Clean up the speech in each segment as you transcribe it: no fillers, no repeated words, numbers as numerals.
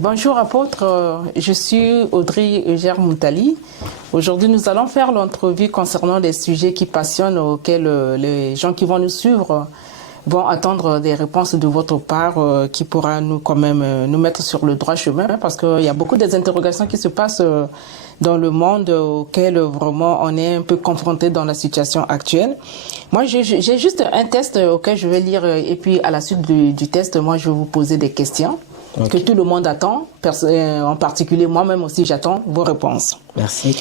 Bonjour apôtre, je suis Audrey Eugère Moutali. Aujourd'hui, nous allons faire l'entrevue concernant des sujets qui passionnent, auxquels les gens qui vont nous suivre vont attendre des réponses de votre part qui pourra nous quand même nous mettre sur le droit chemin, parce qu'il y a beaucoup d'interrogations qui se passent dans le monde auxquelles vraiment on est un peu confronté dans la situation actuelle. Moi, j'ai juste un test auquel je vais lire et puis à la suite du test, moi, je vais vous poser des questions. Okay. Que tout le monde attend, en particulier moi-même aussi j'attends vos réponses. Merci.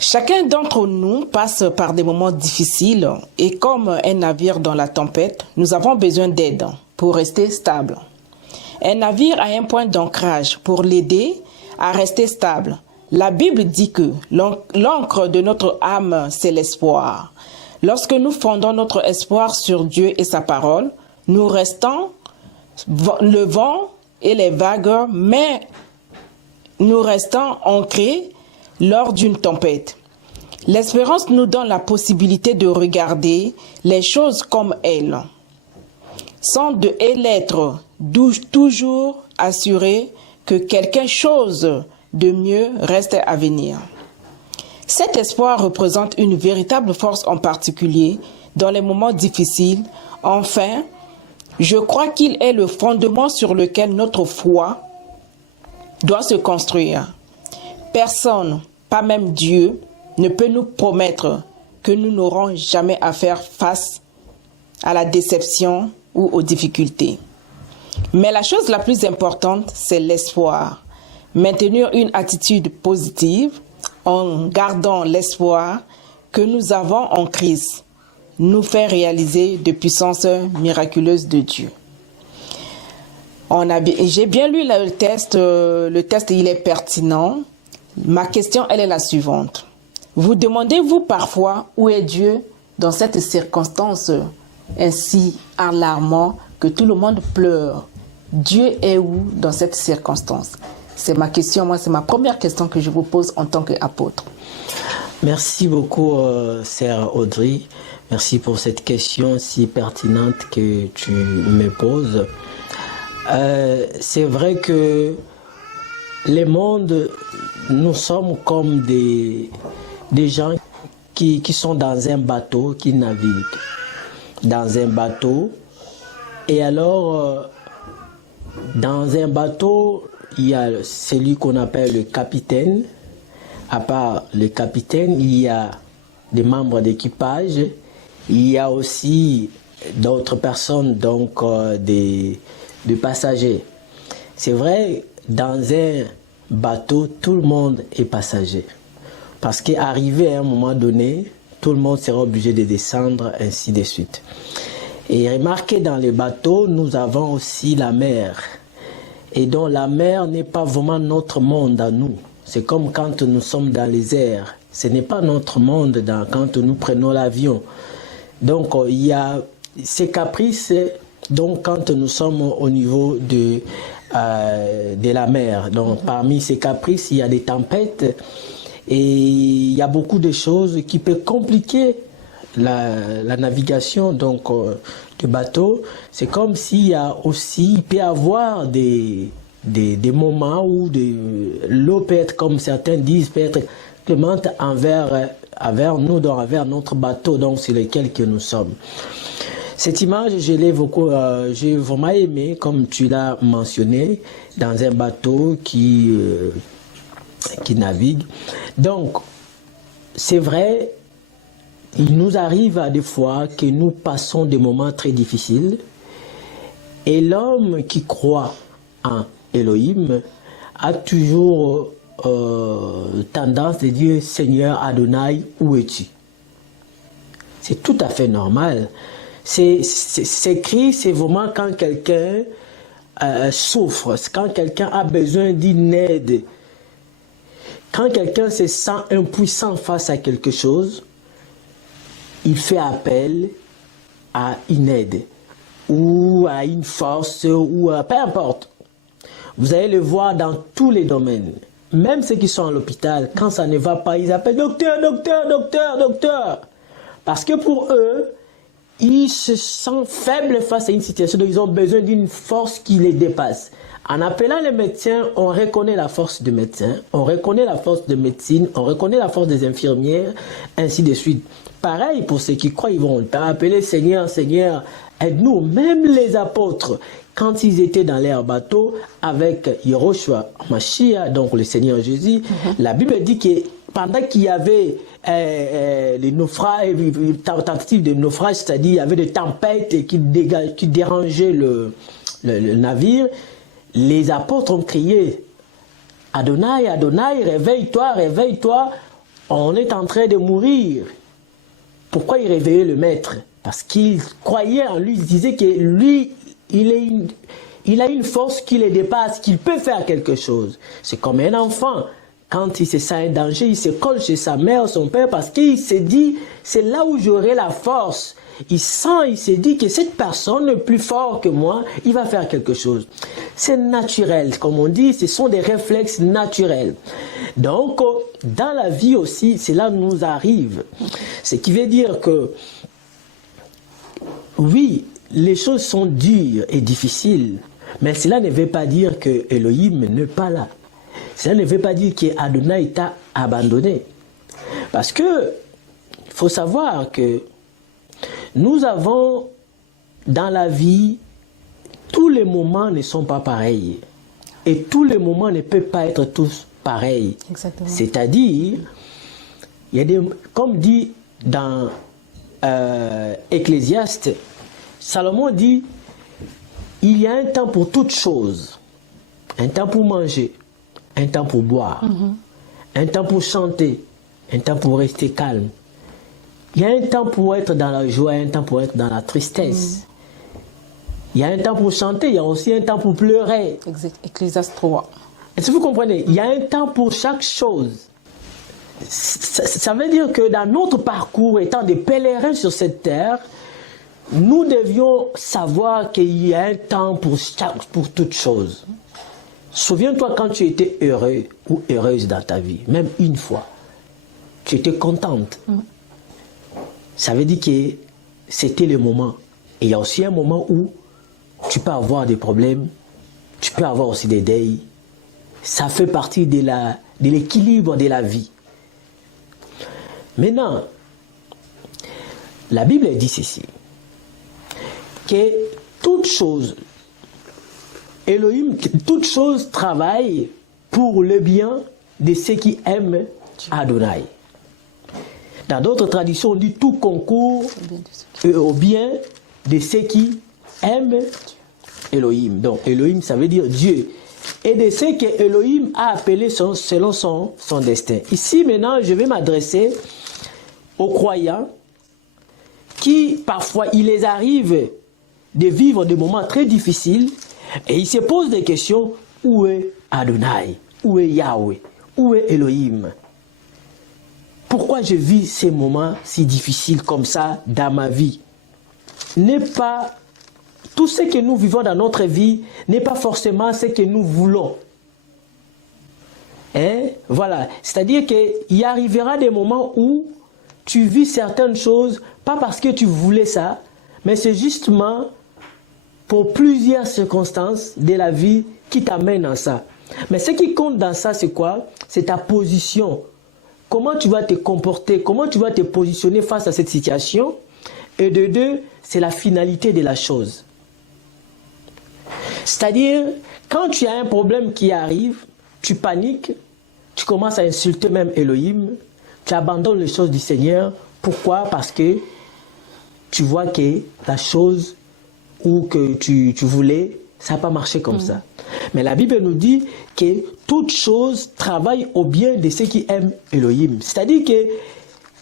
Chacun d'entre nous passe par des moments difficiles et comme un navire dans la tempête, nous avons besoin d'aide pour rester stable. Un navire a un point d'ancrage pour l'aider à rester stable. La Bible dit que l'encre de notre âme, c'est l'espoir. Lorsque nous fondons notre espoir sur Dieu et sa parole, nous restons le vent et les vagues, mais nous restons ancrés lors d'une tempête. L'espérance nous donne la possibilité de regarder les choses comme elles sont et l'être toujours assuré que quelque chose de mieux reste à venir. Cet espoir représente une véritable force en particulier dans les moments difficiles. Enfin, je crois qu'il est le fondement sur lequel notre foi doit se construire. Personne, pas même Dieu, ne peut nous promettre que nous n'aurons jamais à faire face à la déception ou aux difficultés. Mais la chose la plus importante, c'est l'espoir. Maintenir une attitude positive en gardant l'espoir que nous avons en Christ nous fait réaliser de puissances miraculeuses de Dieu. J'ai bien lu le test il est pertinent. Ma question, elle est la suivante. Vous demandez-vous parfois où est Dieu dans cette circonstance ainsi alarmante que tout le monde pleure? Dieu est où dans cette circonstance? C'est ma question, moi c'est ma première question que je vous pose en tant qu'apôtre. Merci beaucoup, sœur Audrey. Merci pour cette question si pertinente que tu me poses. C'est vrai que le monde, nous sommes comme des gens qui sont dans un bateau, qui naviguent dans un bateau. Et alors, dans un bateau, il y a celui qu'on appelle le capitaine. À part le capitaine, il y a des membres d'équipage. Il y a aussi d'autres personnes, donc des passagers. C'est vrai, dans un bateau, tout le monde est passager. Parce qu'arrivé à un moment donné, tout le monde sera obligé de descendre, ainsi de suite. Et remarquez, dans les bateaux, nous avons aussi la mer. Et donc la mer n'est pas vraiment notre monde à nous. C'est comme quand nous sommes dans les airs. Ce n'est pas notre monde quand nous prenons l'avion. Donc, il y a ces caprices, donc quand nous sommes au niveau de la mer. Donc, parmi ces caprices, il y a des tempêtes et il y a beaucoup de choses qui peuvent compliquer la navigation donc, du bateau. C'est comme s'il y a aussi, il peut y avoir des moments où l'eau peut être, comme certains disent, peut être clémente envers nous, donc envers notre bateau donc sur lequel que nous sommes. Cette image, je l'ai beaucoup, j'ai vraiment aimé, comme tu l'as mentionné, dans un bateau qui navigue. Donc, c'est vrai, il nous arrive à des fois que nous passons des moments très difficiles et l'homme qui croit en Elohim a toujours tendance de dire « Seigneur Adonai, où es-tu » C'est tout à fait normal. Ces cris, c'est vraiment quand quelqu'un souffre, quand quelqu'un a besoin d'une aide, quand quelqu'un se sent impuissant face à quelque chose, il fait appel à une aide ou à une force ou peu importe. Vous allez le voir dans tous les domaines. Même ceux qui sont à l'hôpital, quand ça ne va pas, ils appellent docteur, docteur, docteur, docteur. Parce que pour eux, ils se sentent faibles face à une situation, donc ils ont besoin d'une force qui les dépasse. En appelant les médecins, on reconnaît la force du médecin, on reconnaît la force de médecine, on reconnaît la force des infirmières, ainsi de suite. Pareil pour ceux qui croient, ils vont appeler Seigneur, Seigneur, aide-nous. Même les apôtres, quand ils étaient dans leur bateau avec Yehoshua Mashiach, donc le Seigneur Jésus, la Bible dit que pendant qu'il y avait les naufrages, tentatives de naufrage, c'est-à-dire il y avait des tempêtes qui dérangeaient le navire, les apôtres ont crié « Adonai, Adonai, réveille-toi, réveille-toi, on est en train de mourir ». Pourquoi il réveillait le maître? Parce qu'il croyait en lui, il disait que lui, il a une force qui le dépasse, qu'il peut faire quelque chose. C'est comme un enfant. Quand il se sent en danger, il se colle chez sa mère, son père, parce qu'il se dit, c'est là où j'aurai la force. Il se dit que cette personne est plus forte que moi, il va faire quelque chose. C'est naturel, comme on dit, ce sont des réflexes naturels. Donc, dans la vie aussi, cela nous arrive. Ce qui veut dire que, oui, les choses sont dures et difficiles, mais cela ne veut pas dire que Elohim n'est pas là. Cela ne veut pas dire qu'Adonai t'a abandonné. Parce que, il faut savoir que nous avons dans la vie, tous les moments ne sont pas pareils. Et tous les moments ne peuvent pas être tous pareils. C'est-à-dire, il y a des, comme dit dans Ecclésiaste, Salomon dit, il y a un temps pour toutes choses. Un temps pour manger, un temps pour boire, un temps pour chanter, un temps pour rester calme. Il y a un temps pour être dans la joie, un temps pour être dans la tristesse. Il y a un temps pour chanter, il y a aussi un temps pour pleurer. Ecclésiaste 3. Est-ce que vous comprenez? Il y a un temps pour chaque chose. Ça veut dire que dans notre parcours, étant des pèlerins sur cette terre, nous devions savoir qu'il y a un temps pour toute chose. Souviens-toi quand tu étais heureux ou heureuse dans ta vie, même une fois, tu étais contente. Ça veut dire que c'était le moment. Et il y a aussi un moment où tu peux avoir des problèmes, tu peux avoir aussi des deuils. Ça fait partie de l'équilibre de la vie. Maintenant, la Bible dit ceci, que toute chose, Elohim, toute chose travaille pour le bien de ceux qui aiment Adonai. Dans d'autres traditions, on dit tout concourt au bien de ceux qui aiment Elohim. Donc Elohim, ça veut dire Dieu. Et de ceux que Elohim a appelés selon son destin. Ici, maintenant, je vais m'adresser aux croyants qui, parfois, il les arrive de vivre des moments très difficiles et ils se posent des questions. Où est Adonai? Où est Yahweh? Où est Elohim? Pourquoi je vis ces moments si difficiles comme ça dans ma vie? N'est pas tout ce que nous vivons dans notre vie n'est pas forcément ce que nous voulons. Voilà, c'est-à-dire qu'il arrivera des moments où tu vis certaines choses, pas parce que tu voulais ça, mais c'est justement pour plusieurs circonstances de la vie qui t'amènent à ça. Mais ce qui compte dans ça, c'est quoi? C'est ta position. Comment tu vas te comporter, comment tu vas te positionner face à cette situation. Et de deux, c'est la finalité de la chose. C'est-à-dire, quand tu as un problème qui arrive, tu paniques, tu commences à insulter même Elohim, tu abandonnes les choses du Seigneur. Pourquoi? Parce que tu vois que la chose ou que tu voulais, ça n'a pas marché comme ça. Mais la Bible nous dit que toute chose travaille au bien de ceux qui aiment Elohim. C'est-à-dire que,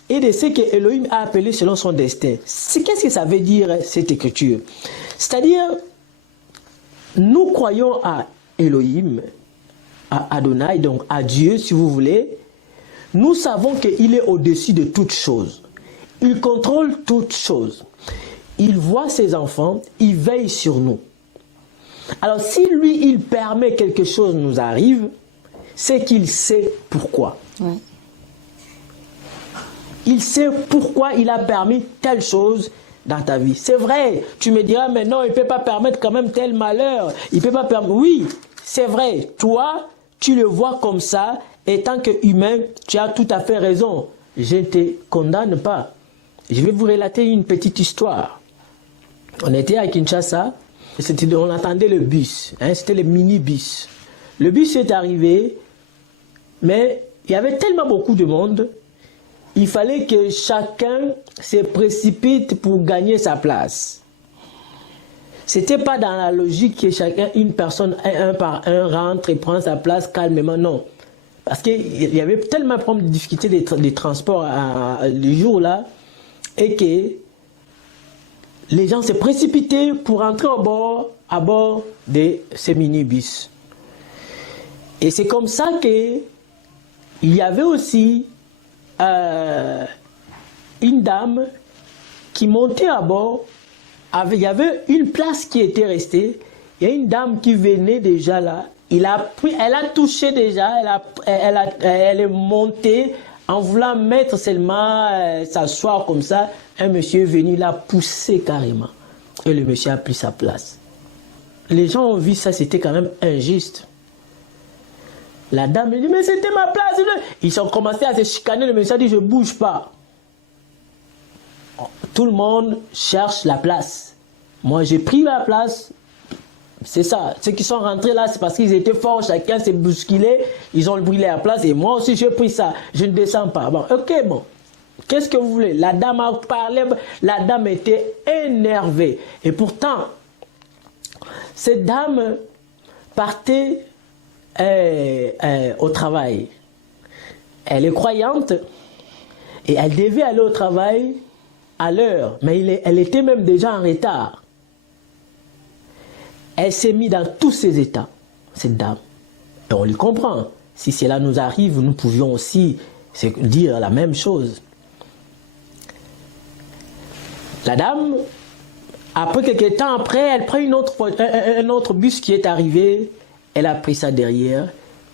et de ceux que Elohim a appelés selon son destin. Qu'est-ce que ça veut dire, cette écriture? C'est-à-dire, nous croyons à Elohim, à Adonai, donc à Dieu, si vous voulez. Nous savons qu'il est au-dessus de toutes choses. Il contrôle toutes choses. Il voit ses enfants, il veille sur nous. Alors, si lui, il permet que quelque chose nous arrive, c'est qu'il sait pourquoi. Il sait pourquoi il a permis telle chose dans ta vie. C'est vrai, tu me diras, mais non, il ne peut pas permettre quand même tel malheur. Il peut pas permettre. Oui, c'est vrai, toi, tu le vois comme ça, et tant qu'humain, tu as tout à fait raison. Je ne te condamne pas. Je vais vous relater une petite histoire. On était à Kinshasa, on attendait le bus, hein, c'était le mini-bus. Le bus est arrivé, mais il y avait tellement beaucoup de monde, il fallait que chacun se précipite pour gagner sa place. Ce n'était pas dans la logique que chacun, une personne, un par un, rentre et prend sa place calmement, non. Parce qu'il y avait tellement de difficultés des transports le jour-là, et que les gens se précipitaient pour entrer à bord de ces minibus. Et c'est comme ça qu'il y avait aussi une dame qui montait à bord. Il y avait une place qui était restée. Il y a une dame qui venait déjà là. Elle a touché déjà, elle est montée en voulant mettre seulement s'asseoir comme ça. Un monsieur est venu la pousser carrément. Et le monsieur a pris sa place. Les gens ont vu ça, c'était quand même injuste. La dame dit, mais c'était ma place. Ils ont commencé à se chicaner. Le monsieur a dit, je ne bouge pas. Tout le monde cherche la place. Moi, j'ai pris la place. C'est ça. Ceux qui sont rentrés là, c'est parce qu'ils étaient forts. Chacun s'est bousculé. Ils ont brûlé la place. Et moi aussi, j'ai pris ça. Je ne descends pas. Bon, ok, bon. Qu'est-ce que vous voulez? La dame a parlé. La dame était énervée. Et pourtant, cette dame partait au travail. Elle est croyante et elle devait aller au travail à l'heure, mais elle était même déjà en retard. Elle s'est mise dans tous ses états, cette dame. Et on lui comprend. Si cela nous arrive, nous pouvions aussi dire la même chose. La dame, après quelques temps après, elle prend un autre bus qui est arrivé. Elle a pris ça derrière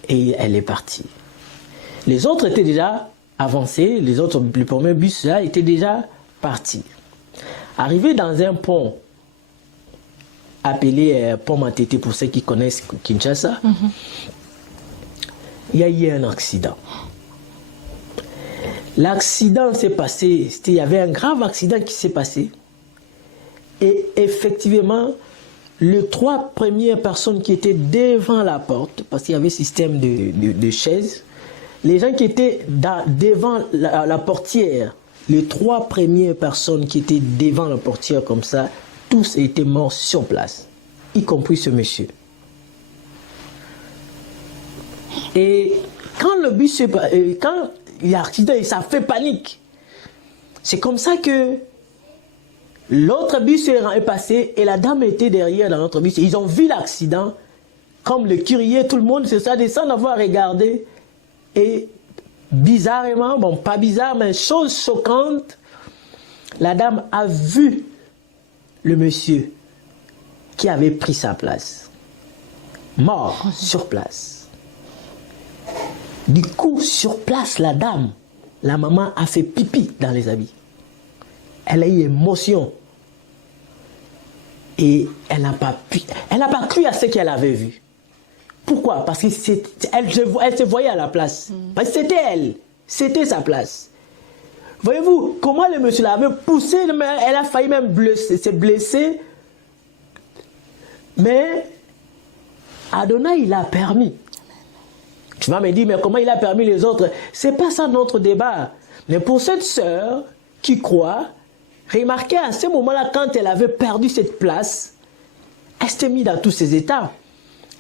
et elle est partie. Les autres étaient déjà avancés, le premier bus là était déjà parti. Arrivé dans un pont appelé pont Matete pour ceux qui connaissent Kinshasa, il y a eu un accident. L'accident s'est passé, il y avait un grave accident qui s'est passé. Et effectivement, les 3 premières personnes qui étaient devant la porte, parce qu'il y avait un système de chaises, les gens qui étaient devant la portière, les 3 premières personnes qui étaient devant la portière comme ça, tous étaient morts sur place, y compris ce monsieur. Et quand le bus, quand il y a accident, ça fait panique. C'est comme ça que l'autre bus est passé et la dame était derrière dans l'autre bus. Ils ont vu l'accident, comme le courrier, tout le monde se sont descendu d'avoir regardé. Et bizarrement, bon pas bizarre, mais chose choquante, la dame a vu le monsieur qui avait pris sa place, mort sur place. Du coup, sur place, la dame, la maman a fait pipi dans les habits. Elle a eu émotion. Et elle n'a pas cru à ce qu'elle avait vu. Pourquoi? Parce qu'elle se voyait à la place. Parce que c'était elle. C'était sa place. Voyez-vous, comment le monsieur l'avait poussée, elle a failli même se blesser. Mais Adonai, il a permis. Tu vas me dire, mais comment il a permis les autres? C'est pas ça notre débat. Mais pour cette sœur qui croit, remarquez à ce moment-là, quand elle avait perdu cette place, elle s'était mise dans tous ses états.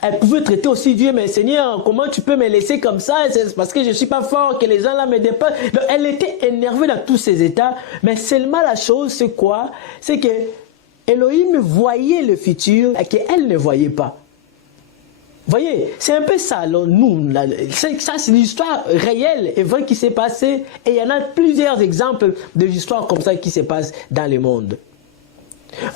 Elle pouvait traiter aussi Dieu, mais Seigneur, comment tu peux me laisser comme ça? C'est parce que je ne suis pas fort, que les gens là me dépassent. Donc, elle était énervée dans tous ses états. Mais seulement la chose, c'est quoi? C'est que Elohim voyait le futur et qu'elle ne voyait pas. Vous voyez, c'est un peu ça, nous, ça c'est l'histoire réelle et vraie qui s'est passée. Et il y en a plusieurs exemples de l'histoire comme ça qui se passe dans le monde.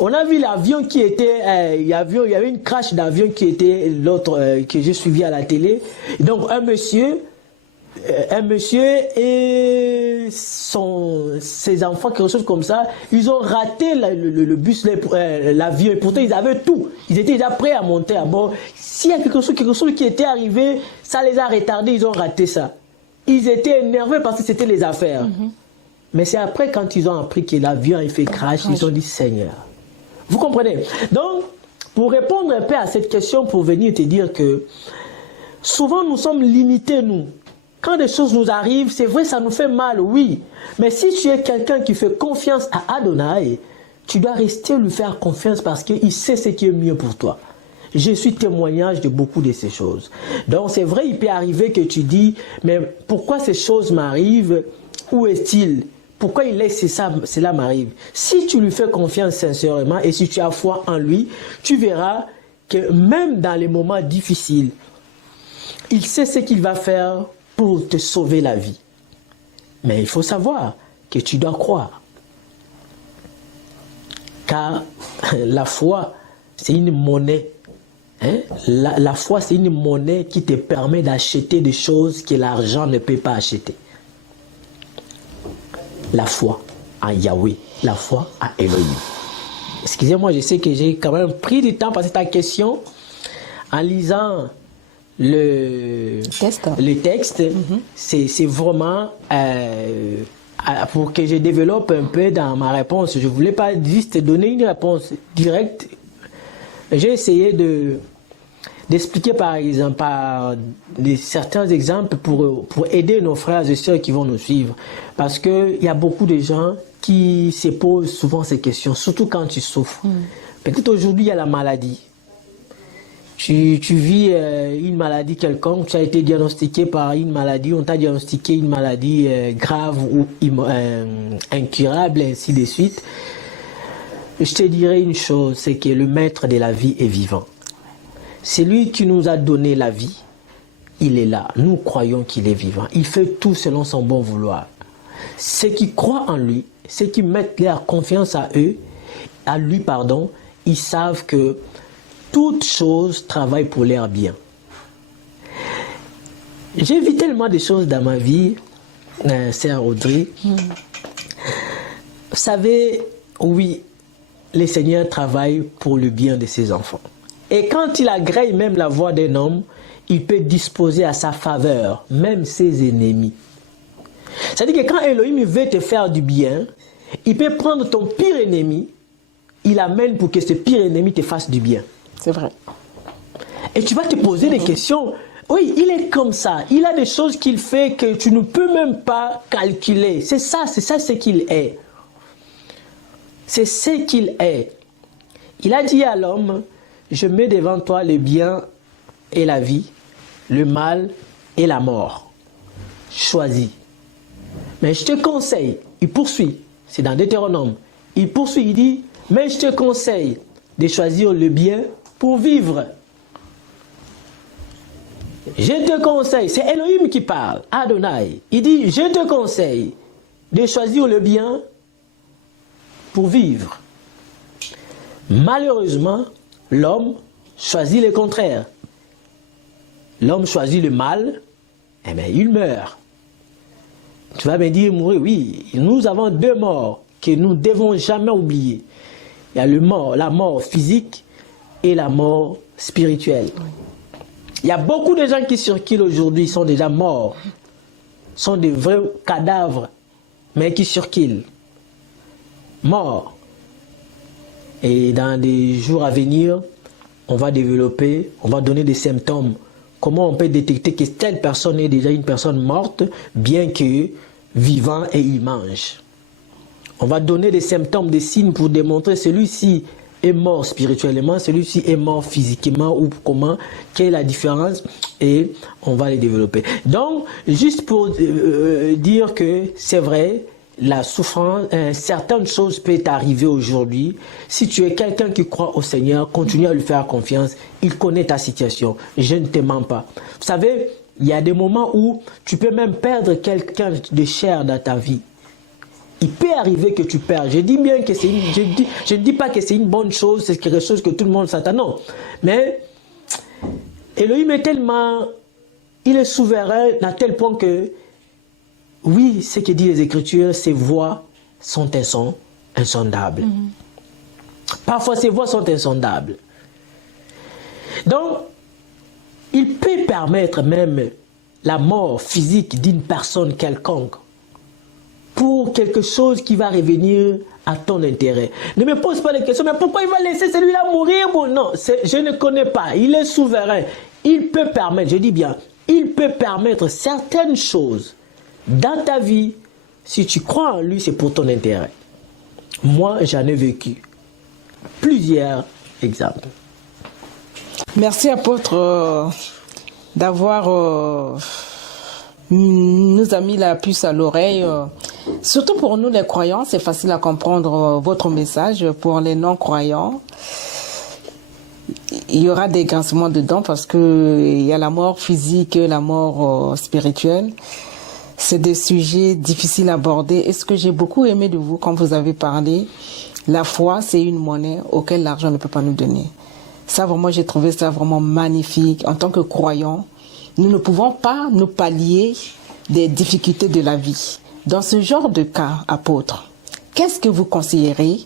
On a vu l'avion qui était, il y avait une crash d'avion qui était l'autre que j'ai suivi à la télé. Donc un monsieur un monsieur et ses enfants, quelque chose comme ça, ils ont raté le bus, l'avion, et pourtant ils avaient tout. Ils étaient déjà prêts à monter à bord. S'il y a quelque chose qui était arrivé, ça les a retardés, ils ont raté ça. Ils étaient énervés parce que c'était les affaires. Mais c'est après, quand ils ont appris que l'avion a fait crash, ils ont dit Seigneur. Vous comprenez? Donc, pour répondre un peu à cette question, pour venir te dire que souvent nous sommes limités, nous. Quand des choses nous arrivent, c'est vrai, ça nous fait mal, oui. Mais si tu es quelqu'un qui fait confiance à Adonai, tu dois rester lui faire confiance parce qu'il sait ce qui est mieux pour toi. Je suis témoignage de beaucoup de ces choses. Donc c'est vrai, il peut arriver que tu dis, mais pourquoi ces choses m'arrivent? Où est-il? Pourquoi il laisse cela m'arrive? Si tu lui fais confiance sincèrement et si tu as foi en lui, tu verras que même dans les moments difficiles, il sait ce qu'il va faire pour te sauver la vie. Mais il faut savoir que tu dois croire. Car la foi, c'est une monnaie. Hein? La foi, c'est une monnaie qui te permet d'acheter des choses que l'argent ne peut pas acheter. La foi en Yahweh, la foi à Elohim. Excusez-moi, je sais que j'ai quand même pris du temps pour cette question en lisant le texte. C'est vraiment pour que je développe un peu dans ma réponse. Je ne voulais pas juste donner une réponse directe. J'ai essayé d'expliquer par exemple par certains exemples pour aider nos frères et sœurs qui vont nous suivre. Parce qu'il y a beaucoup de gens qui se posent souvent ces questions, surtout quand tu souffres. Peut-être aujourd'hui il y a la maladie. Tu vis une maladie quelconque, tu as été diagnostiqué par une maladie, on t'a diagnostiqué une maladie grave ou incurable, et ainsi de suite. Je te dirais une chose, c'est que le maître de la vie est vivant. C'est lui qui nous a donné la vie, il est là. Nous croyons qu'il est vivant. Il fait tout selon son bon vouloir. Ceux qui croient en lui, ceux qui mettent leur confiance à lui, ils savent que toute chose travaille pour leur bien. J'ai vu tellement de choses dans ma vie, sœur Audrey. Vous savez, oui, le Seigneur travaille pour le bien de ses enfants. Et quand il agrée même la voix d'un homme, il peut disposer à sa faveur, même ses ennemis. C'est-à-dire que quand Elohim veut te faire du bien, il peut prendre ton pire ennemi, il l'amène pour que ce pire ennemi te fasse du bien. C'est vrai. Et tu vas te poser des questions. Oui, il est comme ça. Il a des choses qu'il fait que tu ne peux même pas calculer. C'est ça ce qu'il est. C'est ce qu'il est. Il a dit à l'homme, je mets devant toi le bien et la vie, le mal et la mort. Choisis. Mais je te conseille, il poursuit, c'est dans Deutéronome, il poursuit, il dit, mais je te conseille de choisir le bien pour vivre. Je te conseille, c'est Elohim qui parle, Adonai. Il dit, je te conseille de choisir le bien pour vivre. Malheureusement, l'homme choisit le contraire. L'homme choisit le mal, eh bien, il meurt. Tu vas me dire, mourir, oui, nous avons deux morts que nous ne devons jamais oublier. Il y a la mort physique et la mort spirituelle. Il y a beaucoup de gens qui circulent aujourd'hui, sont déjà morts, sont des vrais cadavres, mais qui circulent. Morts. Et dans des jours à venir, on va développer, on va donner des symptômes. Comment on peut détecter que telle personne est déjà une personne morte, bien que vivant et il mange. On va donner des symptômes, des signes pour démontrer celui-ci est mort spirituellement, celui-ci est mort physiquement ou comment, quelle est la différence, et on va les développer. Donc, juste pour dire que c'est vrai, la souffrance, certaines choses peuvent t'arriver aujourd'hui. Si tu es quelqu'un qui croit au Seigneur, continue à lui faire confiance. Il connaît ta situation. Je ne te mens pas. Vous savez, il y a des moments où tu peux même perdre quelqu'un de cher dans ta vie. Il peut arriver que tu perds. Je dis bien que c'est je ne dis pas que c'est une bonne chose, c'est quelque chose que tout le monde s'attend. Non. Mais Elohim est tellement il est souverain à tel point que, oui, ce que disent les Écritures, ses voies sont insondables. Parfois, ses voies sont insondables. Donc, il peut permettre même la mort physique d'une personne quelconque pour quelque chose qui va revenir à ton intérêt. Ne me pose pas les questions, mais pourquoi il va laisser celui-là mourir? Bon, non, je ne connais pas. Il est souverain. Il peut permettre, je dis bien, il peut permettre certaines choses dans ta vie. Si tu crois en lui, c'est pour ton intérêt. Moi, j'en ai vécu plusieurs exemples. Merci, apôtre, d'avoir nous a mis la puce à l'oreille. Surtout pour nous les croyants, c'est facile à comprendre votre message. Pour les non-croyants, il y aura des grincements dedans parce que il y a la mort physique et la mort spirituelle. C'est des sujets difficiles à aborder. Et ce que j'ai beaucoup aimé de vous, quand vous avez parlé, la foi, c'est une monnaie auquel l'argent ne peut pas nous donner. Ça, vraiment, j'ai trouvé ça vraiment magnifique. En tant que croyants, nous ne pouvons pas nous pallier des difficultés de la vie. Dans ce genre de cas, apôtre, qu'est-ce que vous conseillerez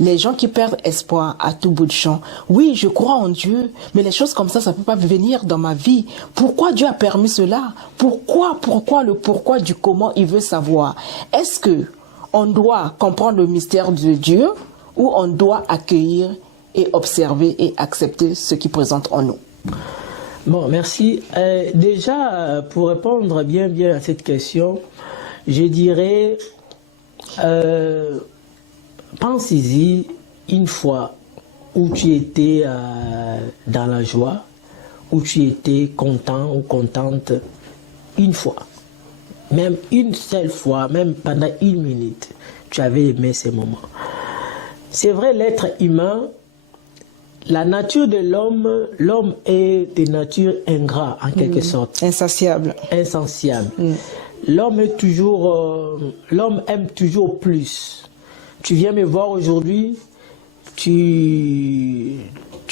les gens qui perdent espoir à tout bout de champ? Oui, je crois en Dieu, mais les choses comme ça ne peut pas venir dans ma vie. Pourquoi Dieu a permis cela? Pourquoi le pourquoi du comment il veut savoir? Est-ce que on doit comprendre le mystère de Dieu ou on doit accueillir et observer et accepter ce qu'il présente en nous? Bon, merci. Déjà, pour répondre bien à cette question, je dirais, pense-y une fois où tu étais dans la joie, où tu étais content ou contente, une fois, même une seule fois, même pendant une minute, tu avais aimé ces moments. C'est vrai, l'être humain, la nature de l'homme est de nature ingrat en quelque sorte. Insatiable. Insatiable. L'homme aime toujours plus. Tu viens me voir aujourd'hui, tu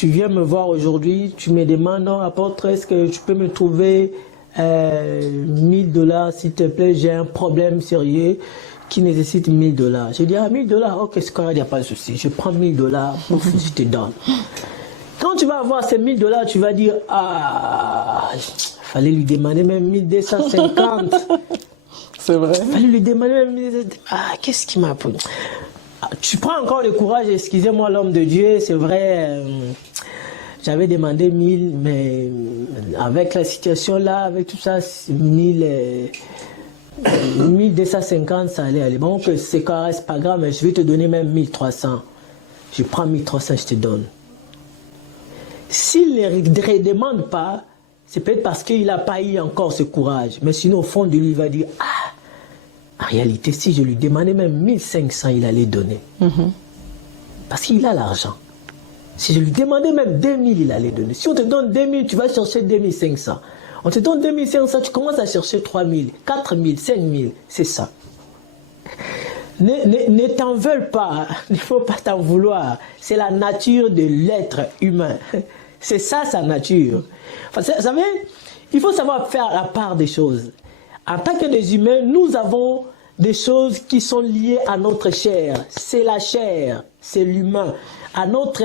viens me voir aujourd'hui, tu me demandes, non, apôtre, est-ce que tu peux me trouver $1000, s'il te plaît, j'ai un problème sérieux qui nécessite $1000. Je dis, ah, $1000, ok, c'est correct, il n'y a pas de souci. Je prends $1000, je te donne. Quand tu vas avoir ces $1000, tu vas dire, ah, fallait lui demander même 1250. C'est vrai. Fallait lui demander même 1250. Ah, qu'est-ce qui m'a pris? Tu prends encore le courage, excusez-moi l'homme de Dieu, c'est vrai, j'avais demandé 1000, mais avec la situation là, avec tout ça, 1250, ça allait aller. Bon, que c'est correct, c'est pas grave, mais je vais te donner même 1300. Je prends 1300, je te donne. S'il ne redemande pas, c'est peut-être parce qu'il n'a pas eu encore ce courage. Mais sinon, au fond de lui, il va dire, ah, en réalité, si je lui demandais même 1500, il allait donner. Parce qu'il a l'argent. Si je lui demandais même 2000, il allait donner. Si on te donne 2000, tu vas chercher 2500. On te donne 2500, tu commences à chercher 3000, 4000, 5000. C'est ça. Ne t'en veuille pas. Il ne faut pas t'en vouloir. C'est la nature de l'être humain. C'est ça sa nature. Enfin, vous savez, il faut savoir faire la part des choses. En tant que des humains, nous avons des choses qui sont liées à notre chair. C'est la chair, c'est l'humain. À notre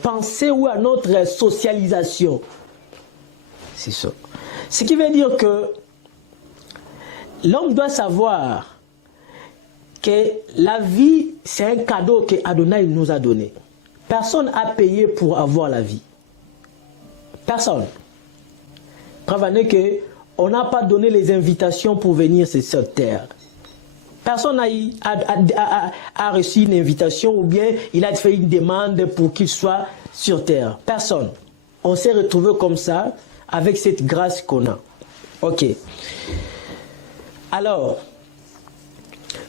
pensée ou à notre socialisation. C'est ça. Ce qui veut dire que l'homme doit savoir que la vie, c'est un cadeau que Adonai nous a donné. Personne n'a payé pour avoir la vie. Personne. Preuve en est qu'on n'a pas donné les invitations pour venir sur cette terre. Personne a reçu une invitation ou bien il a fait une demande pour qu'il soit sur terre. Personne. On s'est retrouvé comme ça avec cette grâce qu'on a. Ok. Alors,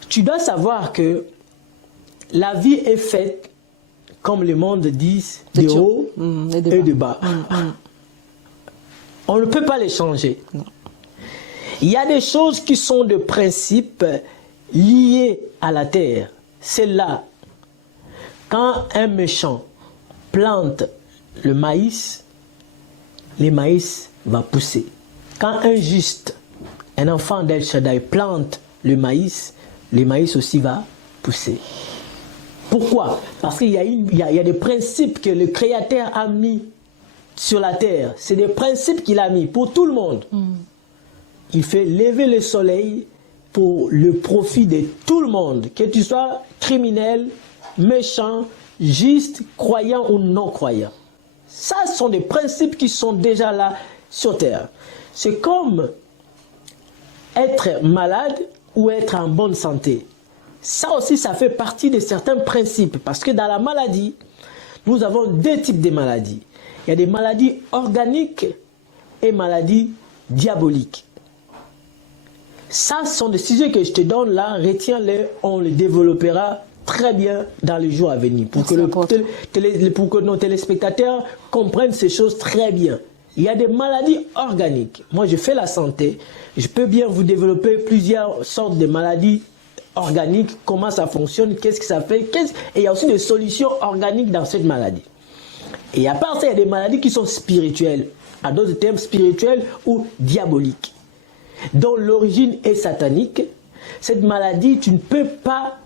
tu dois savoir que la vie est faite, comme le monde dit, de haut et de bas. On ne peut pas les changer. Non. Il y a des choses qui sont de principe liées à la terre. C'est là, quand un méchant plante le maïs, le maïs va pousser. Quand un juste, un enfant d'El Shaddai plante le maïs aussi va pousser. Pourquoi? Parce qu'il y a des principes que le Créateur a mis sur la terre. C'est des principes qu'il a mis pour tout le monde. Il fait lever le soleil pour le profit de tout le monde. Que tu sois criminel, méchant, juste, croyant ou non croyant. Ça, ce sont des principes qui sont déjà là sur terre. C'est comme être malade ou être en bonne santé. Ça aussi, ça fait partie de certains principes. Parce que dans la maladie, nous avons deux types de maladies. Il y a des maladies organiques et maladies diaboliques. Ça, ce sont des sujets que je te donne là. Retiens-les, on les développera très bien dans les jours à venir. Pour que nos téléspectateurs comprennent ces choses très bien. Il y a des maladies organiques. Moi, je fais la santé. Je peux bien vous développer plusieurs sortes de maladies organiques. Comment ça fonctionne, qu'est-ce que ça fait. Et il y a aussi des solutions organiques dans cette maladie. Et à part ça, il y a des maladies qui sont spirituelles. À d'autres termes, spirituelles ou diaboliques. Dont l'origine est satanique. Cette maladie, tu ne peux pas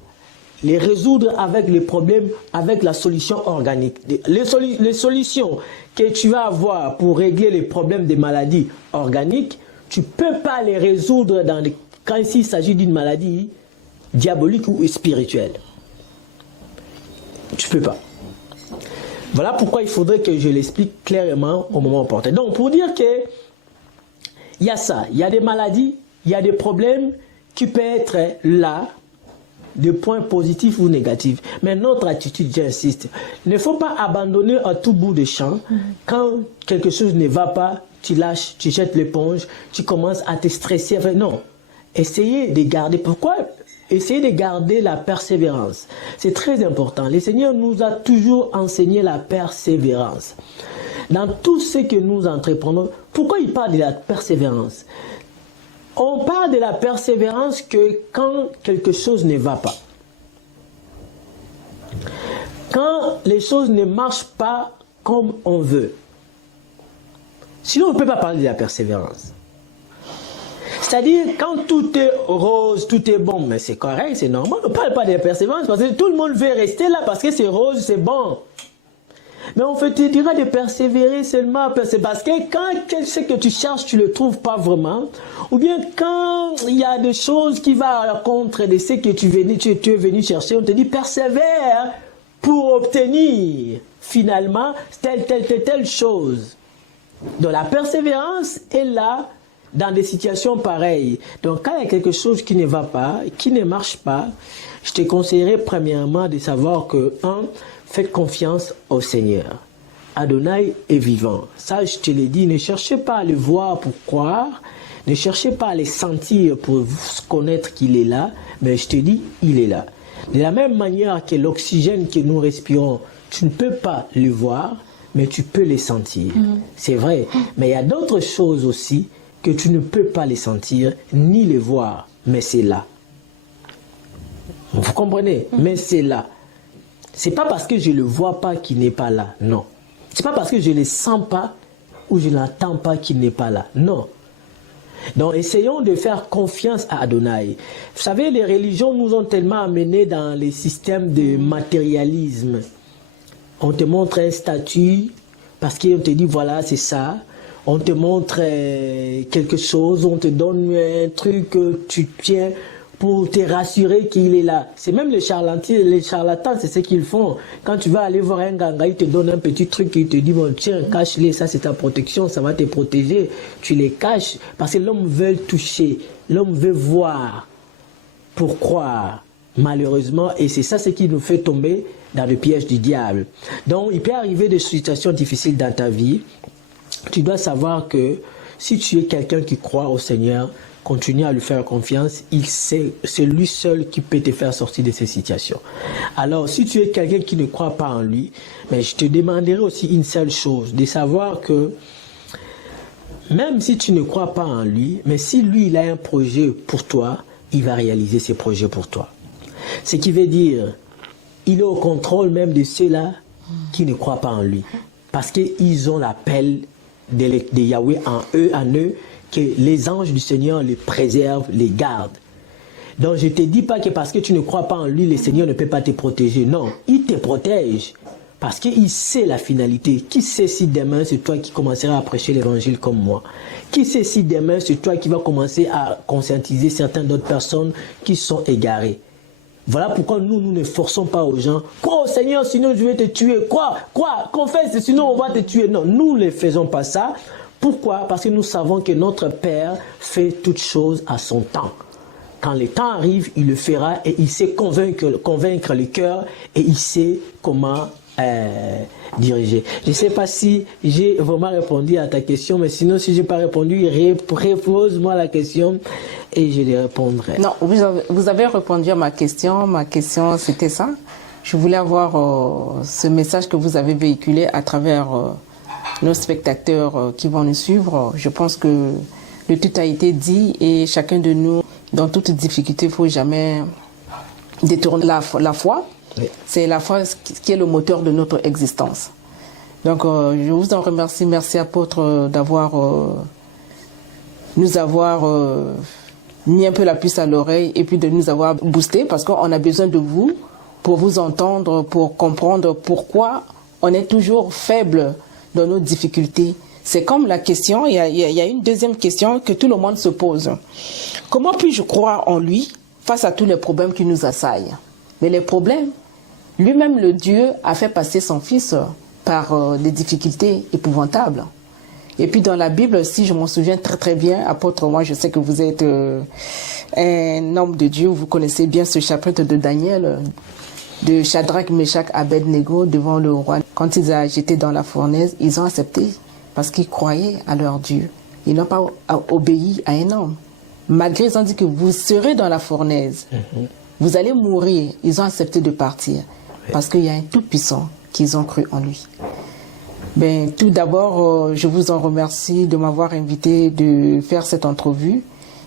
les résoudre avec les problèmes, avec la solution organique. Les solutions que tu vas avoir pour régler les problèmes des maladies organiques, tu ne peux pas les résoudre quand il s'agit d'une maladie diabolique ou spirituelle. Tu ne peux pas. Voilà pourquoi il faudrait que je l'explique clairement au moment opportun. Donc, pour dire que il y a ça, il y a des maladies, il y a des problèmes qui peuvent être là, des points positifs ou négatifs. Mais notre attitude, j'insiste, ne faut pas abandonner à tout bout de champ. Quand quelque chose ne va pas, tu lâches, tu jettes l'éponge, tu commences à te stresser. Enfin, non, essayez de garder. Pourquoi? Essayez de garder la persévérance. C'est très important. Le Seigneur nous a toujours enseigné la persévérance. Dans tout ce que nous entreprenons, pourquoi il parle de la persévérance? On parle de la persévérance que quand quelque chose ne va pas. Quand les choses ne marchent pas comme on veut. Sinon, on ne peut pas parler de la persévérance. C'est-à-dire, quand tout est rose, tout est bon, mais c'est correct, c'est normal. On ne parle pas de la persévérance parce que tout le monde veut rester là parce que c'est rose, c'est bon. Mais on te dira de persévérer seulement parce que quand ce que tu cherches, tu ne le trouves pas vraiment. Ou bien quand il y a des choses qui vont à la contre de ce que tu es venu chercher, on te dit persévère pour obtenir finalement telle chose. Donc la persévérance est là dans des situations pareilles. Donc quand il y a quelque chose qui ne va pas, qui ne marche pas, je te conseillerais premièrement de savoir que faites confiance au Seigneur. Adonai est vivant. Ça, je te l'ai dit, ne cherchez pas à le voir pour croire, ne cherchez pas à le sentir pour connaître qu'il est là, mais je te dis, il est là. De la même manière que l'oxygène que nous respirons, tu ne peux pas le voir, mais tu peux le sentir. C'est vrai. Mais il y a d'autres choses aussi que tu ne peux pas les sentir, ni les voir, mais c'est là. Vous comprenez? Mais c'est là. C'est pas parce que je ne le vois pas qu'il n'est pas là, non. C'est pas parce que je ne le sens pas ou je n'entends pas qu'il n'est pas là, non. Donc essayons de faire confiance à Adonai. Vous savez, les religions nous ont tellement amenés dans les systèmes de matérialisme. On te montre un statut parce qu'on te dit voilà, c'est ça. On te montre quelque chose, on te donne un truc que tu tiens pour te rassurer qu'il est là. C'est même les charlatans, c'est ce qu'ils font. Quand tu vas aller voir un ganga, il te donne un petit truc, il te dit, bon, tiens, cache-les, ça c'est ta protection, ça va te protéger. Tu les caches parce que l'homme veut toucher, l'homme veut voir pour croire, malheureusement, et c'est ça ce qui nous fait tomber dans le piège du diable. Donc, il peut arriver des situations difficiles dans ta vie. Tu dois savoir que si tu es quelqu'un qui croit au Seigneur, continue à lui faire confiance, c'est lui seul qui peut te faire sortir de ces situations. Alors, si tu es quelqu'un qui ne croit pas en lui, mais je te demanderai aussi une seule chose, de savoir que même si tu ne crois pas en lui, mais si lui, il a un projet pour toi, il va réaliser ses projets pour toi. Ce qui veut dire, il est au contrôle même de ceux-là qui ne croient pas en lui. Parce qu'ils ont l'appel de Yahweh en eux, que les anges du Seigneur les préservent, les gardent. Donc je ne te dis pas que parce que tu ne crois pas en lui, le Seigneur ne peut pas te protéger. Non, il te protège parce qu'il sait la finalité. Qui sait si demain c'est toi qui commenceras à prêcher l'évangile comme moi? Qui sait si demain c'est toi qui vas commencer à conscientiser certaines d'autres personnes qui sont égarées? Voilà pourquoi nous ne forçons pas aux gens. Crois au Seigneur, sinon je vais te tuer. Crois, confesse, sinon on va te tuer. Non, nous ne faisons pas ça. Pourquoi? Parce que nous savons que notre Père fait toutes choses à son temps. Quand le temps arrive, il le fera et il sait convaincre le cœur et il sait comment diriger. Je ne sais pas si j'ai vraiment répondu à ta question, mais sinon si je n'ai pas répondu, repose-moi la question et je lui répondrai. Non, vous avez répondu à ma question. Ma question, c'était ça. Je voulais avoir ce message que vous avez véhiculé à travers nos spectateurs qui vont nous suivre. Je pense que le tout a été dit et chacun de nous, dans toute difficulté, il ne faut jamais détourner la foi. Oui. C'est la foi qui est le moteur de notre existence. Donc, je vous en remercie. Merci, apôtre, nous avoir mis un peu la puce à l'oreille et puis de nous avoir boosté parce qu'on a besoin de vous pour vous entendre, pour comprendre pourquoi on est toujours faible dans nos difficultés. C'est comme la question, il y a une deuxième question que tout le monde se pose. Comment puis-je croire en lui face à tous les problèmes qui nous assaillent? Mais les problèmes, lui-même le Dieu a fait passer son Fils par des difficultés épouvantables. Et puis dans la Bible, si je m'en souviens très très bien, apôtre, moi je sais que vous êtes un homme de Dieu, vous connaissez bien ce chapitre de Daniel, de Shadrach, Meshach, Abednego devant le roi. Quand ils ont jeté dans la fournaise, ils ont accepté parce qu'ils croyaient à leur Dieu. Ils n'ont pas obéi à un homme. Malgré, ils ont dit que vous serez dans la fournaise. Vous allez mourir. Ils ont accepté de partir parce qu'il y a un tout-puissant qu'ils ont cru en lui. Ben, tout d'abord, je vous en remercie de m'avoir invité de faire cette entrevue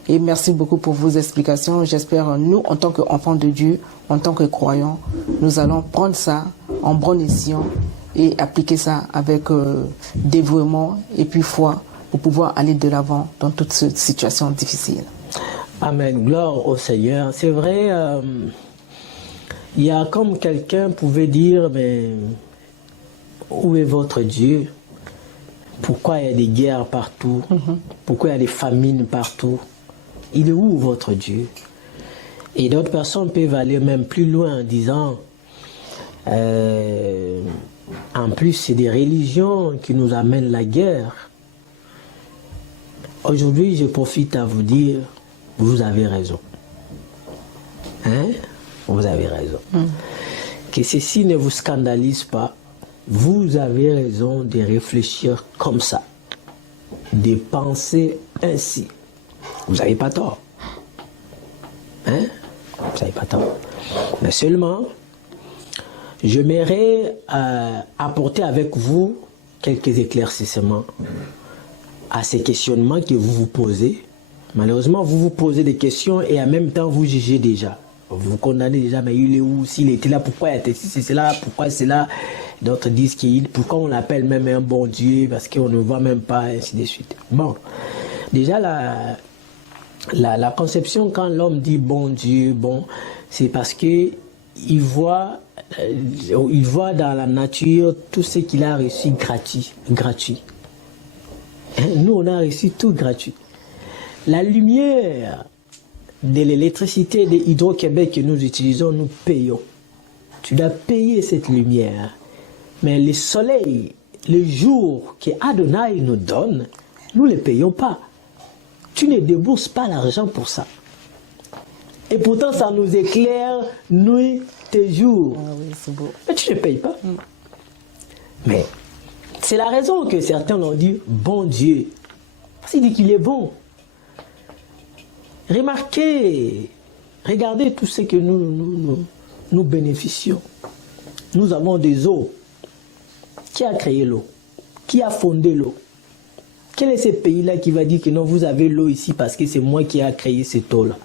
et merci beaucoup pour vos explications. J'espère, nous, en tant qu'enfants de Dieu, en tant que croyants, nous allons prendre ça en bon escient et appliquer ça avec dévouement et puis foi pour pouvoir aller de l'avant dans toute cette situation difficile. Amen. Gloire au Seigneur. C'est vrai, il y a comme quelqu'un pouvait dire, mais où est votre Dieu? Pourquoi il y a des guerres partout? Pourquoi il y a des famines partout? Il est où votre Dieu? Et d'autres personnes peuvent aller même plus loin en disant, en plus c'est des religions qui nous amènent la guerre. Aujourd'hui, je profite à vous dire, vous avez raison. Hein? Vous avez raison. Que ceci ne vous scandalise pas. Vous avez raison de réfléchir comme ça, de penser ainsi. Vous n'avez pas tort. Hein? Vous n'avez pas tort. Mais seulement, j'aimerais apporter avec vous quelques éclaircissements à ces questionnements que vous vous posez. Malheureusement, vous vous posez des questions et en même temps, vous jugez déjà. Vous vous condamnez déjà, mais il est où? S'il était là, pourquoi il était ici? C'est cela, pourquoi c'est là? D'autres disent pourquoi on l'appelle même un bon Dieu, parce qu'on ne voit même pas, ainsi de suite. Bon, déjà la conception, quand l'homme dit bon Dieu, bon, c'est parce que il voit dans la nature tout ce qu'il a reçu gratuit. Nous, on a reçu tout gratuit. La lumière de l'électricité de Hydro-Québec que nous utilisons, nous payons. Tu dois payer cette lumière. Mais le soleil, le jour que Adonai nous donne, nous ne les payons pas. Tu ne débourses pas l'argent pour ça. Et pourtant, ça nous éclaire nuit et jour. Ah oui, c'est beau. Mais tu ne payes pas. Mais c'est la raison que certains l'ont dit, bon Dieu. Parce qu'il dit qu'il est bon. Remarquez, regardez tout ce que nous bénéficions. Nous avons des eaux. Qui a créé l'eau? Qui a fondé l'eau? Quel est ce pays-là qui va dire que non, vous avez l'eau ici parce que c'est moi qui ai créé cette eau-là?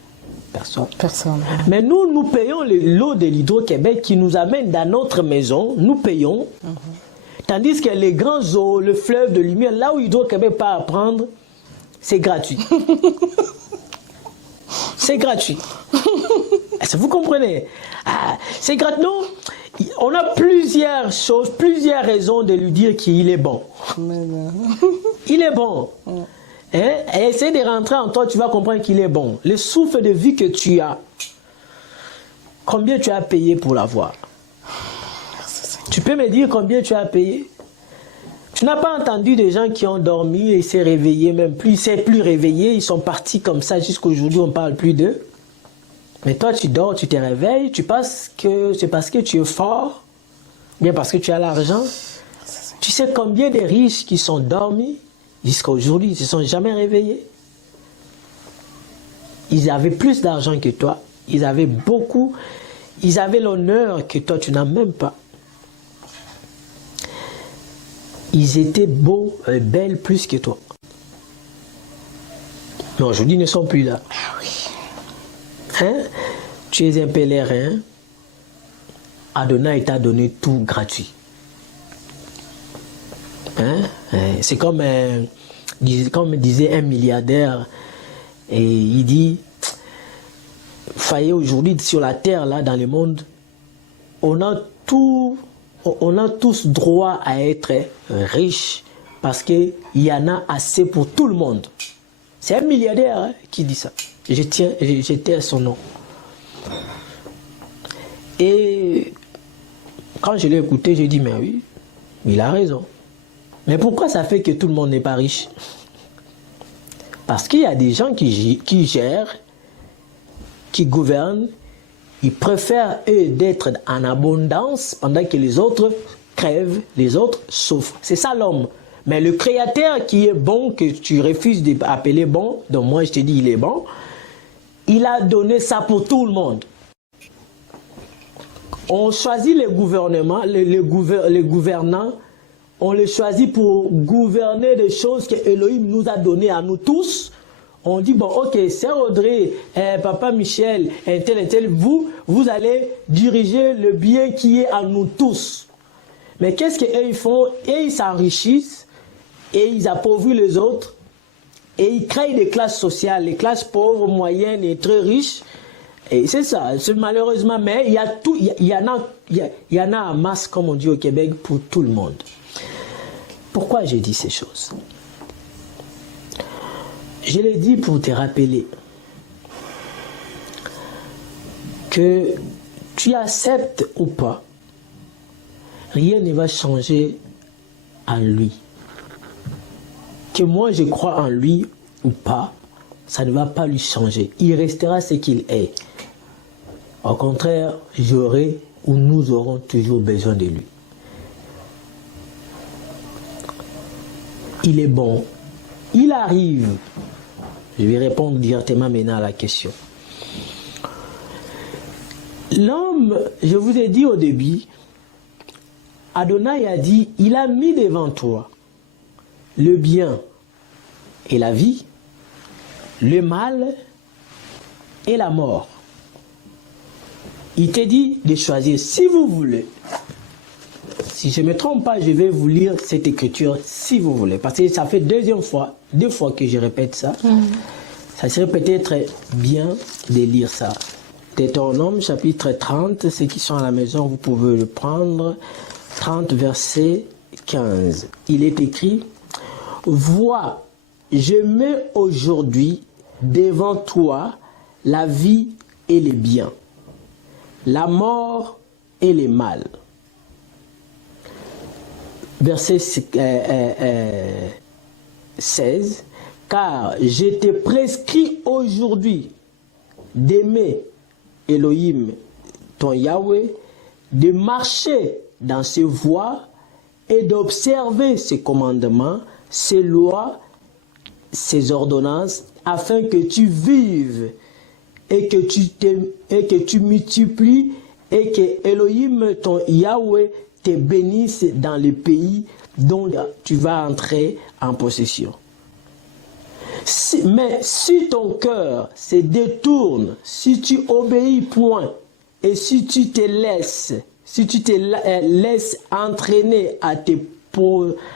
Personne. Personne. Mais nous payons l'eau de l'Hydro-Québec qui nous amène dans notre maison. Nous payons. Tandis que les grands eaux, le fleuve de lumière, là où il doit quand même pas apprendre, c'est gratuit. C'est gratuit. Est-ce que vous comprenez? C'est gratuit. Non, on a plusieurs choses, plusieurs raisons de lui dire qu'il est bon. Il est bon. Hein? Et essaie de rentrer en toi, tu vas comprendre qu'il est bon. Le souffle de vie que tu as, combien tu as payé pour l'avoir? Tu peux me dire combien tu as payé? Tu n'as pas entendu des gens qui ont dormi et s'est réveillé, même plus, ils ne s'est plus réveillé, ils sont partis comme ça jusqu'à aujourd'hui, on ne parle plus d'eux. Mais toi, tu dors, tu te réveilles, tu penses que c'est parce que tu es fort, bien parce que tu as l'argent. Tu sais combien de riches qui sont dormis jusqu'à aujourd'hui, ils ne se sont jamais réveillés. Ils avaient plus d'argent que toi, ils avaient beaucoup, ils avaient l'honneur que toi, tu n'as même pas. Ils étaient beaux et belles plus que toi. Mais aujourd'hui, ils ne sont plus là. Ah oui. Hein? Tu es un pèlerin. Adonai t'a donné tout gratuit. Hein? C'est comme disait un milliardaire. Et il dit, voyez, aujourd'hui, sur la terre, là, dans le monde, on a tous droit à être riches parce qu'il y en a assez pour tout le monde. C'est un milliardaire, hein, qui dit ça. J'étais à son nom. Et quand je l'ai écouté, j'ai dit, mais oui, il a raison. Mais pourquoi ça fait que tout le monde n'est pas riche? Parce qu'il y a des gens qui gèrent, qui gouvernent. Ils préfèrent, eux, d'être en abondance pendant que les autres crèvent, les autres souffrent. C'est ça l'homme. Mais le créateur qui est bon, que tu refuses d'appeler bon, donc moi je te dis il est bon, il a donné ça pour tout le monde. On choisit les gouvernements, les gouvernants, on les choisit pour gouverner des choses que Elohim nous a données à nous tous. On dit, bon, ok, Sœur Audrey, Papa Michel, un tel, vous allez diriger le bien qui est à nous tous. Mais qu'est-ce qu'ils font? Et ils s'enrichissent, et ils appauvrissent les autres, et ils créent des classes sociales, les classes pauvres, moyennes et très riches. Et c'est ça, malheureusement, mais il y en a en masse, comme on dit au Québec, pour tout le monde. Pourquoi j'ai dit ces choses? Je l'ai dit pour te rappeler que tu acceptes ou pas, rien ne va changer en lui. Que moi je crois en lui ou pas, ça ne va pas lui changer. Il restera ce qu'il est. Au contraire, j'aurai ou nous aurons toujours besoin de lui. Il est bon. Il arrive. Je vais répondre directement maintenant à la question. L'homme, je vous ai dit au début, Adonai a dit, il a mis devant toi le bien et la vie, le mal et la mort. Il t'a dit de choisir si vous voulez. Si je ne me trompe pas, je vais vous lire cette écriture si vous voulez. Parce que ça fait deux fois que je répète ça. Ça serait peut-être bien de lire ça. Deutéronome chapitre 30, ceux qui sont à la maison, vous pouvez le prendre. 30 verset 15. Il est écrit, « Vois, je mets aujourd'hui devant toi la vie et les biens, la mort et les mal. » Verset 16. Car je t'ai prescrit aujourd'hui d'aimer Elohim, ton Yahweh, de marcher dans ses voies et d'observer ses commandements, ses lois, ses ordonnances, afin que tu vives et que tu multiplies et que Elohim, ton Yahweh, te bénisse dans le pays dont tu vas entrer en possession. Mais si ton cœur se détourne, si tu obéis point, et si tu te laisses entraîner à tes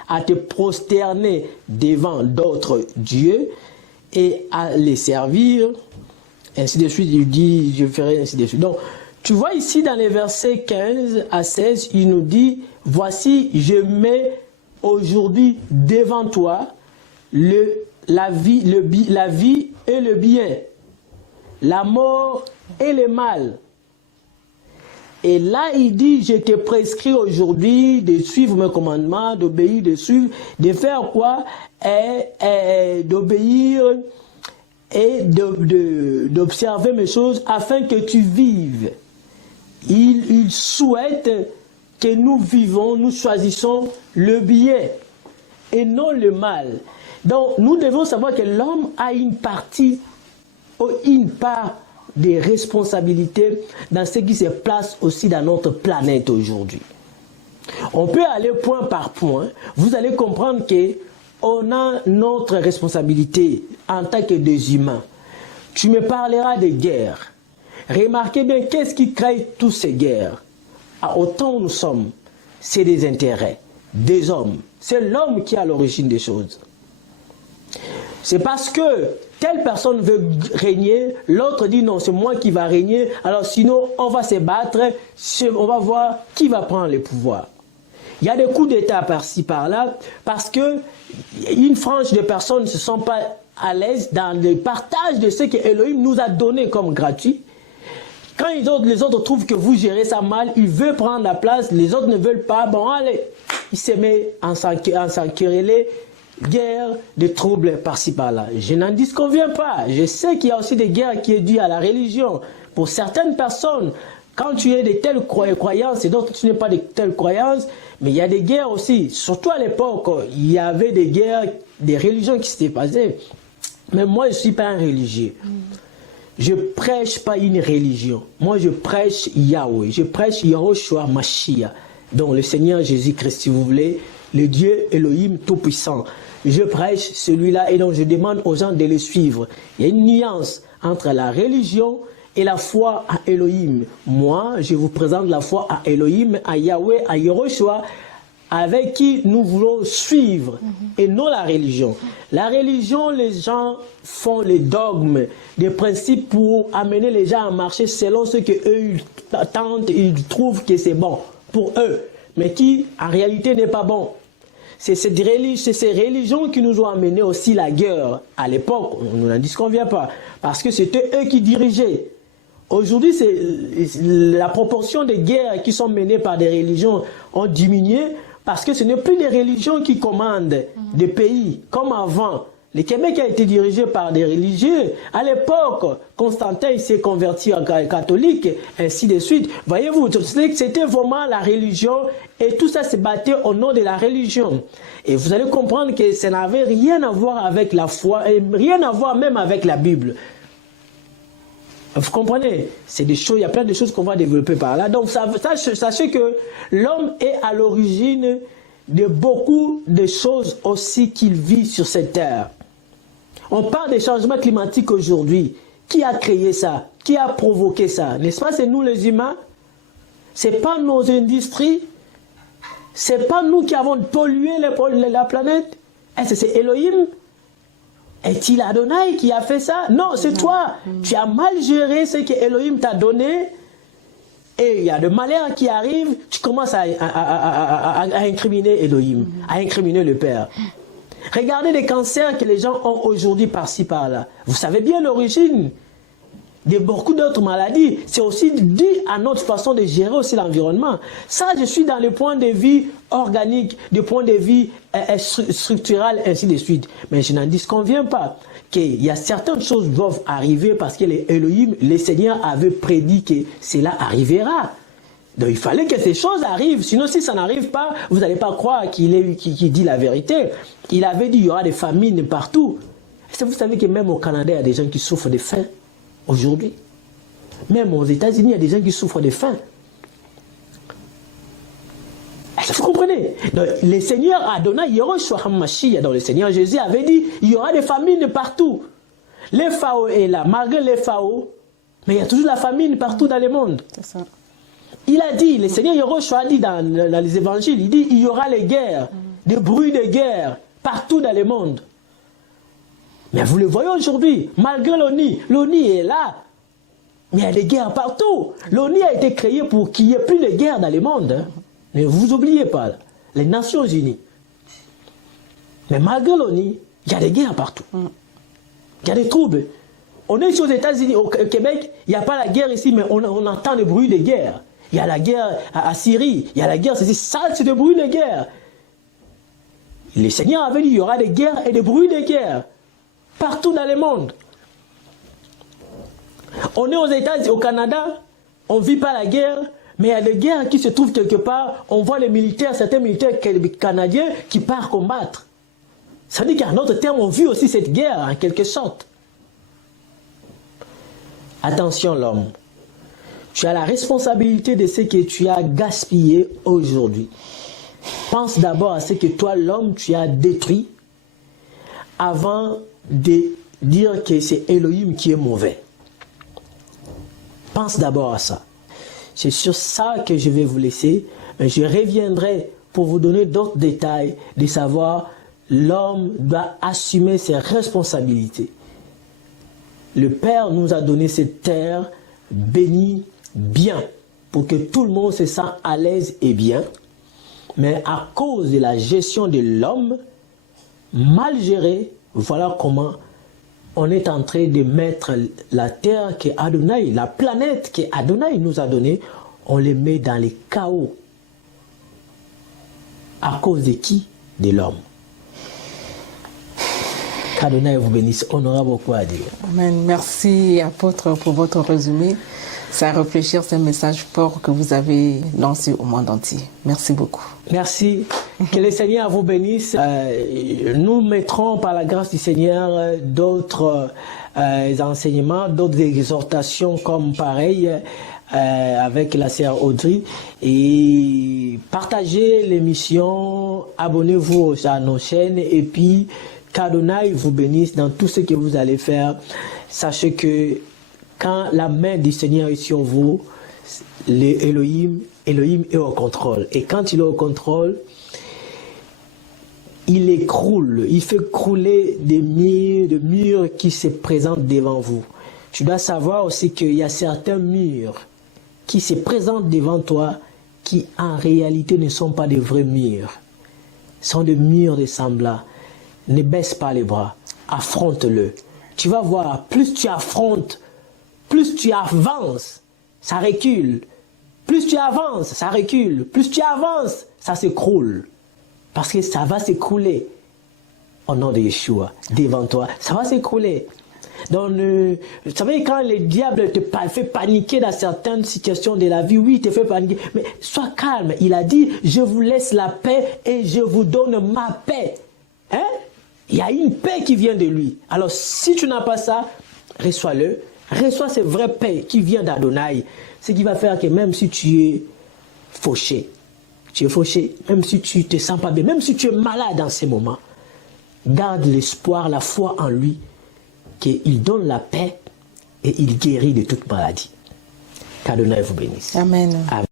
à te prosterner devant d'autres dieux et à les servir. Ainsi de suite, il dit, je ferai ainsi de suite. Donc, tu vois ici dans les versets 15 à 16, il nous dit, voici, je mets aujourd'hui devant toi la vie et le bien, la mort et le mal. Et là, il dit, je te prescris aujourd'hui de suivre mes commandements, d'obéir, de suivre, de faire quoi? D'obéir et d'observer mes choses afin que tu vives. Il souhaite que nous vivons, nous choisissons le bien et non le mal. Donc, nous devons savoir que l'homme a une part des responsabilités dans ce qui se place aussi dans notre planète aujourd'hui. On peut aller point par point. Vous allez comprendre qu'on a notre responsabilité en tant que des humains. Tu me parleras des guerres. Remarquez bien, qu'est-ce qui crée toutes ces guerres? Autant où nous sommes, c'est des intérêts, des hommes. C'est l'homme qui est à l'origine des choses. C'est parce que telle personne veut régner, l'autre dit non, c'est moi qui va régner, alors sinon on va se battre, on va voir qui va prendre le pouvoir. Il y a des coups d'État par-ci, par-là, parce que une frange de personnes ne se sont pas à l'aise dans le partage de ce que Elohim nous a donné comme gratuit. Quand les autres trouvent que vous gérez ça mal, ils veulent prendre la place, les autres ne veulent pas, bon allez, ils se mettent en s'enquereller, guerre, des troubles par-ci par-là. Je n'en disconviens pas. Je sais qu'il y a aussi des guerres qui sont dues à la religion. Pour certaines personnes, quand tu es de telles croyances et d'autres tu n'es pas de telles croyances, mais il y a des guerres aussi. Surtout à l'époque, il y avait des guerres, des religions qui s'étaient passées. Mais moi, je ne suis pas un religieux. Je ne prêche pas une religion. Moi, je prêche Yahweh. Je prêche Yahushua Mashiach. Donc, le Seigneur Jésus-Christ, si vous voulez, le Dieu Elohim Tout-Puissant. Je prêche celui-là et donc je demande aux gens de le suivre. Il y a une nuance entre la religion et la foi à Elohim. Moi, je vous présente la foi à Elohim, à Yahweh, à Yahushua, avec qui nous voulons suivre et non la religion. La religion, les gens font les dogmes, des principes pour amener les gens à marcher selon ce qu'eux tentent, ils trouvent que c'est bon pour eux, mais qui en réalité n'est pas bon. C'est ces religions qui nous ont amené aussi la guerre. À l'époque, on n'en disconvient pas, parce que c'était eux qui dirigeaient. Aujourd'hui, la proportion des guerres qui sont menées par des religions ont diminué, parce que ce n'est plus des religions qui commandent des pays, comme avant. Le Québec a été dirigé par des religieux. À l'époque, Constantin s'est converti en catholique, ainsi de suite. Voyez-vous, c'était vraiment la religion et tout ça se battait au nom de la religion. Et vous allez comprendre que ça n'avait rien à voir avec la foi et rien à voir même avec la Bible. Vous comprenez? C'est des choses, il y a plein de choses qu'on va développer par là. Donc sachez que l'homme est à l'origine de beaucoup de choses aussi qu'il vit sur cette terre. On parle des changements climatiques aujourd'hui. Qui a créé ça? Qui a provoqué ça? N'est-ce pas? C'est nous les humains. Ce n'est pas nos industries. Ce n'est pas nous qui avons pollué la planète. Est-ce que c'est Elohim? Est-il Adonai qui a fait ça? Non, c'est toi. Tu as mal géré ce que Elohim t'a donné. Et il y a de malheurs qui arrivent. Tu commences à incriminer Elohim, à incriminer le Père. Regardez les cancers que les gens ont aujourd'hui par-ci, par-là. Vous savez bien l'origine de beaucoup d'autres maladies. C'est aussi dû à notre façon de gérer aussi l'environnement. Ça, je suis dans le point de vue organique, le point de vue structural, ainsi de suite. Mais je n'en disconviens pas qu'il y a certaines choses qui doivent arriver parce que les Elohim, les Seigneurs avaient prédit que cela arrivera. Donc il fallait que ces choses arrivent, sinon si ça n'arrive pas, vous n'allez pas croire qu'il dit la vérité. Il avait dit qu'il y aura des famines partout. Est-ce que vous savez que même au Canada, il y a des gens qui souffrent de faim aujourd'hui? Même aux États-Unis, il y a des gens qui souffrent de faim. Est-ce que vous comprenez? Donc, le Seigneur Adonai, Yahushua Mashiach, donc le Seigneur Jésus avait dit il y aura des famines partout. Les FAO est là, malgré les FAO, mais il y a toujours la famine partout dans le monde. C'est ça. Il a dit, le Seigneur Yahushua a dit dans les évangiles, il dit il y aura les guerres. des bruits de guerre partout dans le monde. Mais vous le voyez aujourd'hui, malgré l'ONU est là, mais il y a des guerres partout. L'ONU a été créée pour qu'il n'y ait plus de guerres dans le monde. Hein. Mais vous n'oubliez pas, là, les Nations Unies. Mais malgré l'ONU, il y a des guerres partout. Il y a des troubles. On est ici aux États-Unis, au Québec, il n'y a pas la guerre ici, mais on entend des bruits de guerre. Il y a la guerre à Syrie, il y a la guerre, c'est des bruits de guerre. Le Seigneur avait dit, il y aura des guerres et des bruits de guerre. Partout dans le monde. On est aux États-Unis, au Canada, on ne vit pas la guerre, mais il y a des guerres qui se trouvent quelque part. On voit les militaires, certains militaires canadiens qui partent combattre. Ça veut dire qu'à notre terme, on vit aussi cette guerre, en quelque sorte. Attention l'homme. Tu as la responsabilité de ce que tu as gaspillé aujourd'hui. Pense d'abord à ce que toi, l'homme, tu as détruit avant de dire que c'est Elohim qui est mauvais. Pense d'abord à ça. C'est sur ça que je vais vous laisser. Mais je reviendrai pour vous donner d'autres détails, de savoir l'homme doit assumer ses responsabilités. Le Père nous a donné cette terre bénie bien pour que tout le monde se sente à l'aise et bien. Mais à cause de la gestion de l'homme, mal gérée, voilà comment on est en train de mettre la terre que Adonai, la planète que Adonai nous a donnée, on les met dans les chaos. À cause de qui? De l'homme. Qu'Adonai vous bénisse. On aura beaucoup à dire. Amen. Merci, apôtre, pour votre résumé. C'est à réfléchir, c'est un message fort que vous avez lancé au monde entier. Merci beaucoup. Merci. Que le Seigneur vous bénisse. Nous mettrons par la grâce du Seigneur d'autres enseignements, d'autres exhortations comme pareil avec la sœur Audrey. Et partagez l'émission, abonnez-vous à nos chaînes et puis qu'Adonai vous bénisse dans tout ce que vous allez faire. Sachez que quand la main du Seigneur est sur vous, Elohim est au contrôle. Et quand il est au contrôle, il écroule, il fait crouler des murs qui se présentent devant vous. Tu dois savoir aussi qu'il y a certains murs qui se présentent devant toi qui en réalité ne sont pas des vrais murs. Ce sont des murs de semblants. Ne baisse pas les bras, affronte-le. Tu vas voir, plus tu affrontes, plus tu avances, ça recule. Plus tu avances, ça recule. Plus tu avances, ça s'écroule. Parce que ça va s'écrouler. Au nom de Yeshua, devant toi, ça va s'écrouler. Donc, vous savez, quand le diable te fait paniquer dans certaines situations de la vie, oui, il te fait paniquer. Mais sois calme. Il a dit, je vous laisse la paix et je vous donne ma paix. Hein? Il y a une paix qui vient de lui. Alors, si tu n'as pas ça, reçois-le. Reçois cette vraie paix qui vient d'Adonai. Ce qui va faire que même si tu es fauché, même si tu ne te sens pas bien, même si tu es malade en ces moments, garde l'espoir, la foi en lui, qu'il donne la paix et il guérit de toute maladie. Qu'Adonai vous bénisse. Amen. Amen.